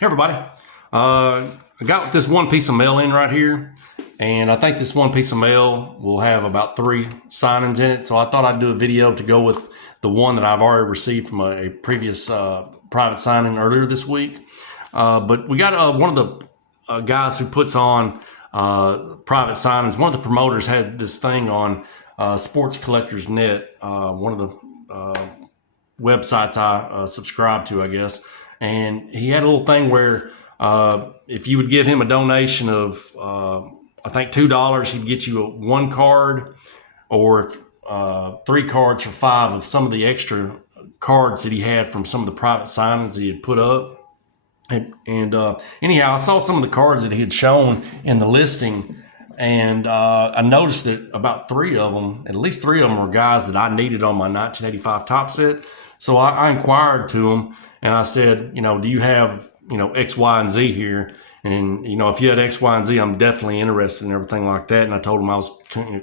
Hey everybody, I got this one piece of mail in right here, and I think this one piece of mail will have about 3 signings in it. So I thought I'd do a video to go with the one that I've already received from a previous private signing earlier this week. But we got one of the guys who puts on private signings. One of the promoters had this thing on Sports Collectors Net, one of the websites I subscribe to, I guess. And he had a little thing where if you would give him a donation of, I think $2, he'd get you one card, or 3 cards for 5 of some of the extra cards that he had from some of the private signings that he had put up. And anyhow, I saw some of the cards that he had shown in the listing, and I noticed that about 3 of them, at least 3 of them, were guys that I needed on my 1985 top set. So I inquired to him, and I said, do you have, X, Y, and Z here? And, if you had X, Y, and Z, I'm definitely interested in everything like that. And I told him I was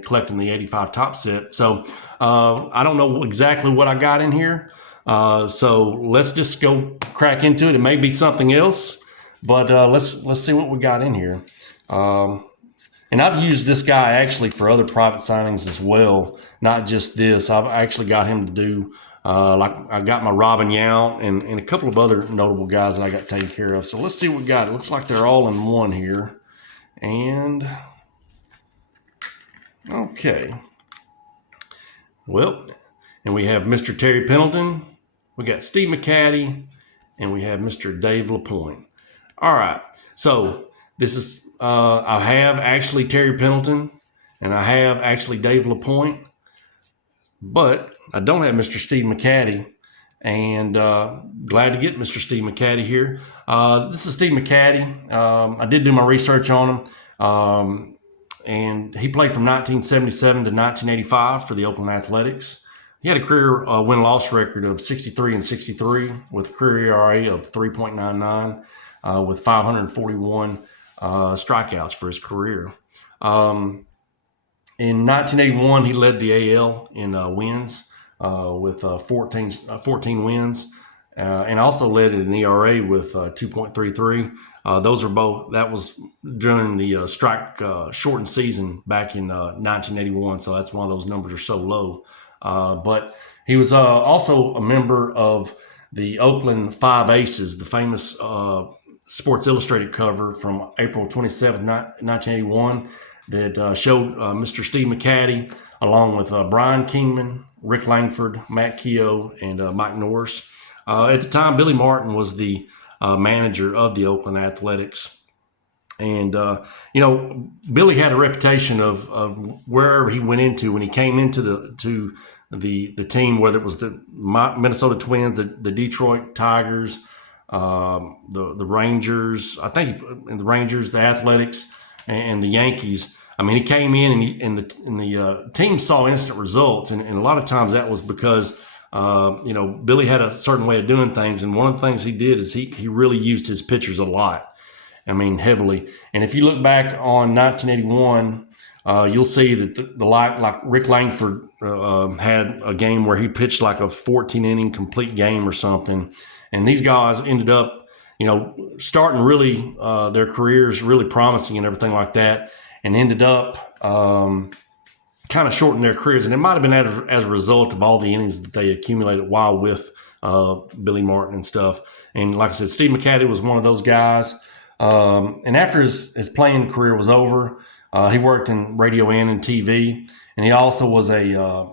collecting the 85 top set. So I don't know exactly what I got in here. So let's just go crack into it. It may be something else, but let's see what we got in here. And I've used this guy actually for other private signings as well, not just this. I've actually got him to do, like I got my Robin Yount and a couple of other notable guys that I got taken care of. So let's see what we got. It looks like they're all in one here. And, okay. Well, and we have Mr. Terry Pendleton, we got Steve McCaddy, and we have Mr. Dave LaPointe. All right, so this is, I have actually Terry Pendleton, and I have actually Dave LaPointe, but I don't have Mr. Steve McCaddy, and glad to get Mr. Steve McCaddy here. This is Steve McCaddy. I did do my research on him, and he played from 1977 to 1985 for the Oakland Athletics. He had a career win-loss record of 63 and 63 with a career ERA of 3.99 with 541 strikeouts for his career. In 1981, he led the AL in wins with 14 wins, and also led an ERA with 2.33. Those are both. That was during the strike shortened season back in 1981. So that's why those numbers are so low. But he was also a member of the Oakland Five Aces, the famous Sports Illustrated cover from April 27, 1981, that showed Mr. Steve McCaddy along with Brian Kingman, Rick Langford, Matt Keogh, and Mike Norris. At the time, Billy Martin was the manager of the Oakland Athletics. And, Billy had a reputation of wherever he went into, when he came into the team, whether it was the Minnesota Twins, the Detroit Tigers, the Rangers, I think the Rangers, the Athletics, and the Yankees. I mean, he came in and the team saw instant results, and a lot of times that was because Billy had a certain way of doing things, and one of the things he did is he really used his pitchers a lot. I mean, heavily. And if you look back on 1981, you'll see that like Rick Langford had a game where he pitched like a 14-inning complete game or something. And these guys ended up, starting really their careers really promising and everything like that, and ended up kind of shortening their careers. And it might have been as a result of all the innings that they accumulated while with Billy Martin and stuff. And like I said, Steve McCaddy was one of those guys. And after his playing career was over, he worked in radio and in TV, and he also was a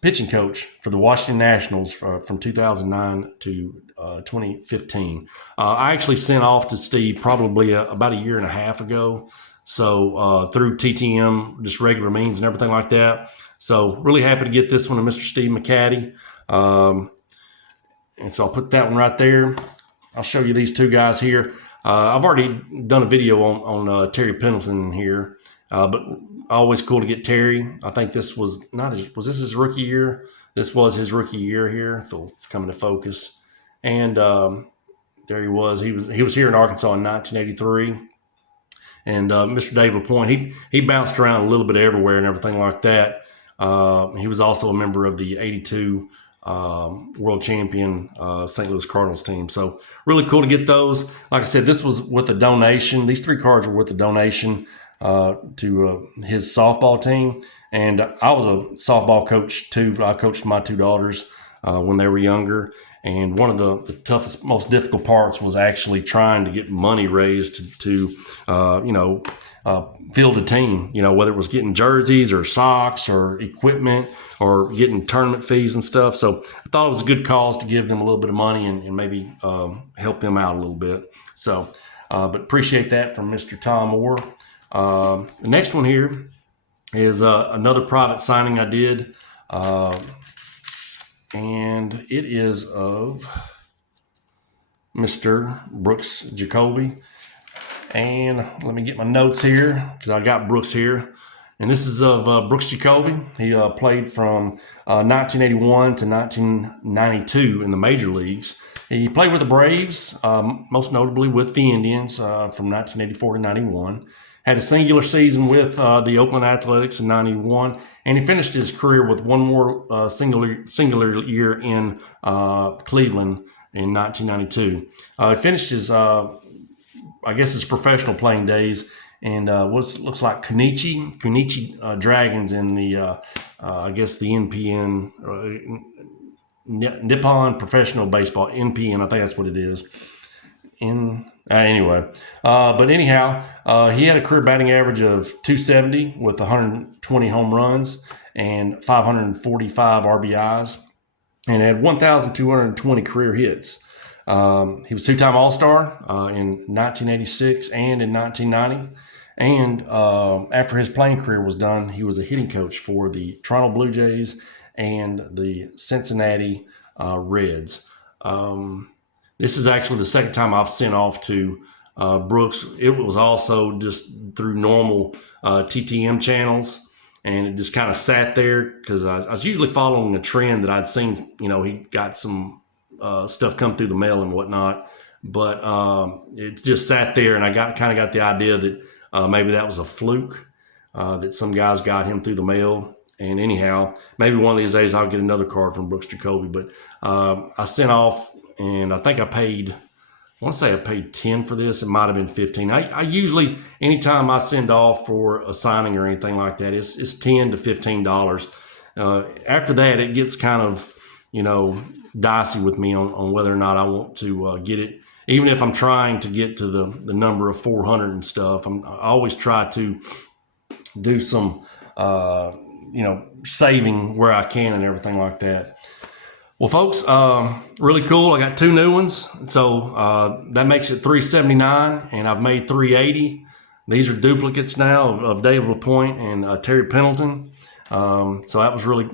pitching coach for the Washington Nationals from 2009 to 2015. I actually sent off to Steve probably about a year and a half ago, so through TTM, just regular means and everything like that. So really happy to get this one to Mr. Steve McCaddy. And so I'll put that one right there. I'll show you these 2 guys here. I've already done a video on Terry Pendleton here, but always cool to get Terry. I think this was was this his rookie year? This was his rookie year here, if it's coming to focus. And there he was. He was here in Arkansas in 1983. And Mr. Dave LaPointe, he bounced around a little bit everywhere and everything like that. He was also a member of the 82 world champion St. Louis Cardinals team. So really cool to get those. Like I said, this was with a donation. These 3 cards were with a donation to his softball team. And I was a softball coach too. I coached my 2 daughters when they were younger. And one of the toughest, most difficult parts was actually trying to get money raised to field a team, whether it was getting jerseys or socks or equipment or getting tournament fees and stuff. So I thought it was a good cause to give them a little bit of money and maybe help them out a little bit. So, but appreciate that from Mr. Tom Moore. The next one here is another private signing I did. And it is of Mr. Brooks Jacoby. And let me get my notes here because I got Brooks here. And this is of Brooks Jacoby. He played from 1981 to 1992 in the major leagues. He played with the Braves, most notably with the Indians from 1984 to 91. Had a singular season with the Oakland Athletics in 91, and he finished his career with one more singular year in Cleveland in 1992. He finished his, his professional playing days and looks like Kunichi Dragons in the, the NPN, Nippon Professional Baseball, NPN, I think that's what it is. But anyhow, he had a career batting average of 270 with 120 home runs and 545 RBIs, and had 1,220 career hits. He was 2-time All-Star in 1986 and in 1990. And after his playing career was done, he was a hitting coach for the Toronto Blue Jays and the Cincinnati Reds. This is actually the second time I've sent off to Brooks. It was also just through normal TTM channels, and it just kind of sat there because I was usually following a trend that I'd seen. He got some stuff come through the mail and whatnot, but it just sat there, and I kind of got the idea that maybe that was a fluke, that some guys got him through the mail. And anyhow, maybe one of these days I'll get another card from Brooks Jacoby. But I sent off, and I think I paid 10 for this. It might have been 15. I usually, anytime I send off for a signing or anything like that, it's $10 to $15. After that, it gets kind of, dicey with me on whether or not I want to get it. Even if I'm trying to get to the number of 400 and stuff, I always try to do some, saving where I can and everything like that. Well, folks, really cool. I got 2 new ones. So that makes it $379, and I've made $380. These are duplicates now of David LaPointe and Terry Pendleton. So that was really,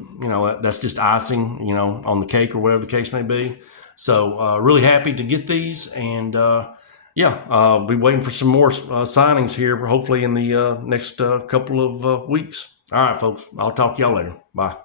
that's just icing, on the cake or whatever the case may be. So really happy to get these. And I'll be waiting for some more signings here, hopefully in the next couple of weeks. All right, folks, I'll talk to y'all later. Bye.